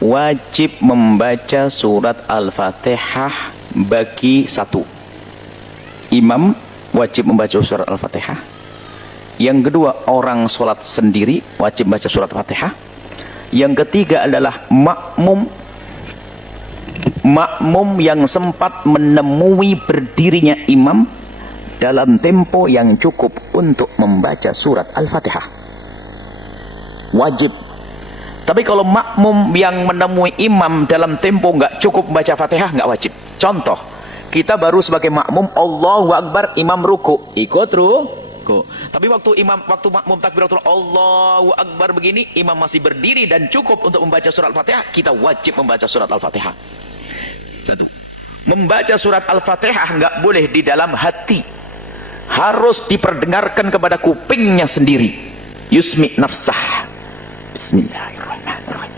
wajib membaca surat Al-Fatihah bagi satu. Imam wajib membaca surat Al-Fatihah. Yang kedua, orang sholat sendiri wajib baca surat Al-Fatihah. Yang ketiga adalah makmum yang sempat menemui berdirinya imam dalam tempo yang cukup untuk membaca surat Al-Fatihah. Wajib. Tapi kalau makmum yang menemui imam dalam tempo nggak cukup membaca Fatihah, nggak wajib. Contoh, kita baru sebagai makmum, Allahu Akbar, imam ruku, ikut ruku. Tapi waktu makmum takbiratul Allahu Akbar begini, imam masih berdiri dan cukup untuk membaca surat Al-Fatihah, kita wajib membaca surat Al-Fatihah. Membaca surat Al-Fatihah nggak boleh di dalam hati, harus diperdengarkan kepada kupingnya sendiri. Yusmi nafsah. Bismillahirrahmanirrahim.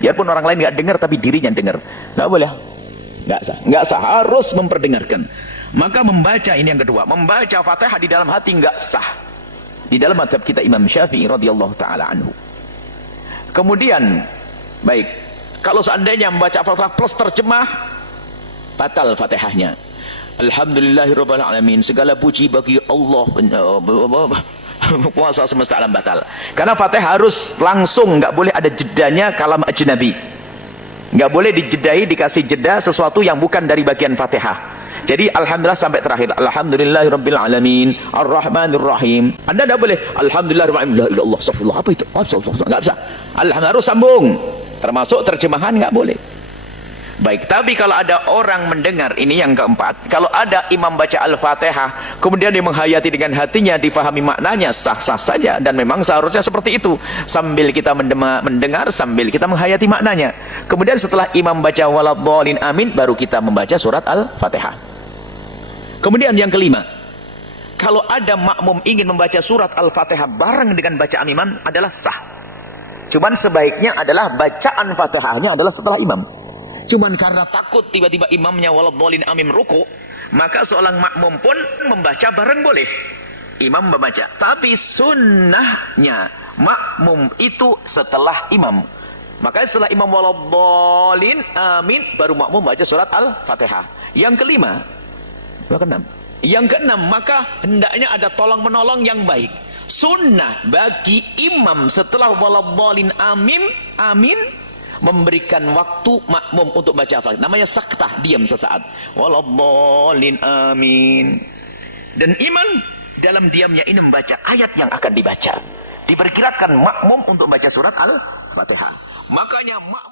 Biarpun orang lain nggak dengar, tapi dirinya dengar. Nggak boleh, nggak sah, harus memperdengarkan. Maka membaca, ini yang kedua, membaca Fatihah di dalam hati nggak sah. Di dalam mazhab kita Imam Syafi'i radhiyallahu taala anhu. Kemudian, baik, kalau seandainya membaca Fatihah plus terjemah, batal Fatihahnya. Alhamdulillahirabbil alamin, segala puji bagi Allah kuasa semesta alam, batal. Karena Fatihah harus langsung, nggak boleh ada jedanya kalam ajnabi. Nggak boleh dijedai, dikasih jeda sesuatu yang bukan dari bagian Fatihah. Jadi alhamdulillah sampai terakhir. Alhamdulillahirabbil alamin, arrahmanirrahim. Anda tidak boleh alhamdulillahirabbil alamin, la ilaha illallah, astagfirullah, apa itu? Nggak bisa. Alhamdulillah harus sambung. Termasuk terjemahan nggak boleh. Baik, tapi kalau ada orang mendengar, ini yang keempat, kalau ada imam baca Al-Fatihah, kemudian dia menghayati dengan hatinya, difahami maknanya, sah-sah saja, dan memang seharusnya seperti itu. Sambil kita mendengar, sambil kita menghayati maknanya. Kemudian setelah imam baca waladhdallin amin, baru kita membaca surat Al-Fatihah. Kemudian yang kelima, kalau ada makmum ingin membaca surat Al-Fatihah bareng dengan bacaan imam, adalah sah. Cuman sebaiknya adalah bacaan Fatihahnya adalah setelah imam. Cuman karena takut tiba-tiba imamnya waladhdallin amin ruku, maka seorang makmum pun membaca bareng boleh. Imam membaca, tapi sunnahnya makmum itu setelah imam. Maka setelah imam waladhdallin amin, baru makmum baca surat Al-Fatihah. Yang kelima, yang keenam, maka hendaknya ada tolong menolong yang baik. Sunnah bagi imam setelah waladhdallin amin, memberikan waktu makmum untuk baca Al-Fatihah. Namanya saktah, diam sesaat. Waladhdallin amin. Dan imam dalam diamnya ini membaca ayat yang akan dibaca. Diperkirakan makmum untuk baca surat Al-Fatihah. Makanya makmum